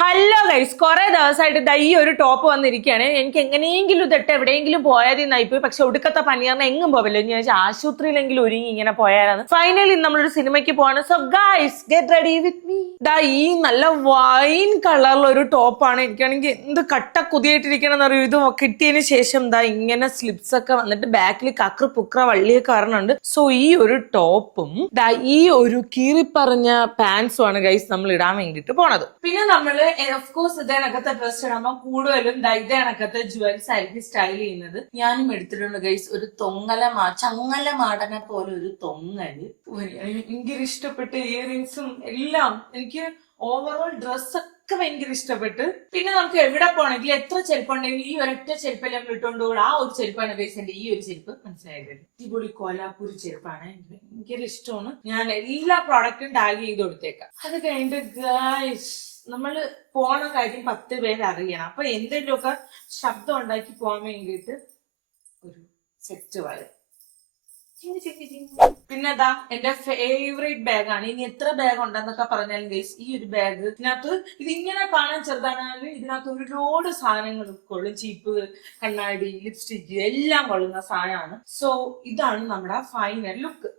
Hello guys കുറെ ദിവസമായിട്ട് ദൈ ഒരു ടോപ്പ് വന്നിരിക്കുകയാണ്. എനിക്ക് എങ്ങനെയെങ്കിലും ഇതിട്ട് എവിടെയെങ്കിലും പോയാതി പോയി. പക്ഷെ ഒടുക്കത്തെ പനിയാറിന് എങ്ങും പോവില്ല. ഞാൻ ആശുപത്രിയിലെങ്കിലും ഒരുങ്ങി ഇങ്ങനെ പോയാലാണ് ഫൈനലി നമ്മളൊരു സിനിമയ്ക്ക് പോവാണ്. So guys get ready with me ദാ ഈ നല്ല വൈൻ കളറിലുള്ള ഒരു ടോപ്പാണ് എനിക്കാണെങ്കിൽ എന്ത് കട്ട കുതിയായിട്ടിരിക്കണം അറിയൂ? ഇത് കിട്ടിയതിന് ശേഷം ദാ ഇങ്ങനെ സ്ലിപ്സ് ഒക്കെ വന്നിട്ട് ബാക്കിൽ കക്ര പുക്ര വള്ളിയൊക്കെ വരണുണ്ട് സോ ഈ ഒരു ടോപ്പും ദാ ഈ ഒരു കീറിപ്പറഞ്ഞ പാൻസും ആണ് ഗൈസ് നമ്മൾ ഇടാൻ വേണ്ടിയിട്ട് പോണത്. പിന്നെ നമ്മൾ ഓഫ് കോഴ്സ് ഇതേനകത്തെ ഡ്രസ് ഇടുമ്പോൾ കൂടുതലും ദാ ഇതേനകത്തെ ജുവൽസ് ആയിരിക്കും സ്റ്റൈൽ ചെയ്യുന്നത്. ഞാനും എടുത്തിട്ടുണ്ട് ഗൈസ് ഒരു തൊങ്ങല മാ ചങ്ങല മാടനെ പോലെ ഒരു തൊങ്ങൽ ഭയങ്കര ഇഷ്ടപ്പെട്ട ഇയറിങ്സും എല്ലാം എനിക്ക് ഓവറോൾ ഡ്രസ്സൊക്കെ ഭയങ്കര ഇഷ്ടപ്പെട്ട്. പിന്നെ നമുക്ക് എവിടെ പോകണമെങ്കിൽ എത്ര ചെരുപ്പുണ്ടെങ്കിൽ ഈ ഒരൊറ്റ ചെരുപ്പല്ലേ നമ്മൾ ഇട്ടുകൊണ്ട് കൂടെ ആ ഒരു ചെരുപ്പാണ് ബേസിന്റെ ഈ ഒരു ചെരുപ്പ് മനസ്സിലായത്. അടിപൊളി കോലാപൂരി ചെരുപ്പാണ്. എനിക്ക് ഭയങ്കര ഇഷ്ടമാണ്. ഞാൻ എല്ലാ പ്രോഡക്റ്റും ടാഗ് ചെയ്ത് കൊടുത്തേക്കാം. അത് കഴിഞ്ഞിട്ട് നമ്മൾ പോണ കാര്യം പത്ത് പേര് അറിയണം. അപ്പൊ എന്തെങ്കിലുമൊക്കെ ശബ്ദം ഉണ്ടാക്കി പോകാൻ വേണ്ടിയിട്ട് ഒരു സെറ്റ് വരെ. പിന്നെ ദാ എന്റെ ഫേവറേറ്റ് ബാഗാണ് ഇനി എത്ര ബാഗ് ഉണ്ടെന്നൊക്കെ പറഞ്ഞാലും ഗൈസ് ഈ ഒരു ബാഗ് ഇതിനകത്ത് ഇതിങ്ങനെ കാണാൻ ചെറുതാണെങ്കിൽ ഇതിനകത്ത് ഒരുപാട് സാധനങ്ങൾ കൊള്ളും. ചീപ്പ് കണ്ണാടി ലിപ്സ്റ്റിക്ക് എല്ലാം കൊള്ളുന്ന സാധനമാണ്. സോ ഇതാണ് നമ്മുടെ ഫൈനൽ ലുക്ക്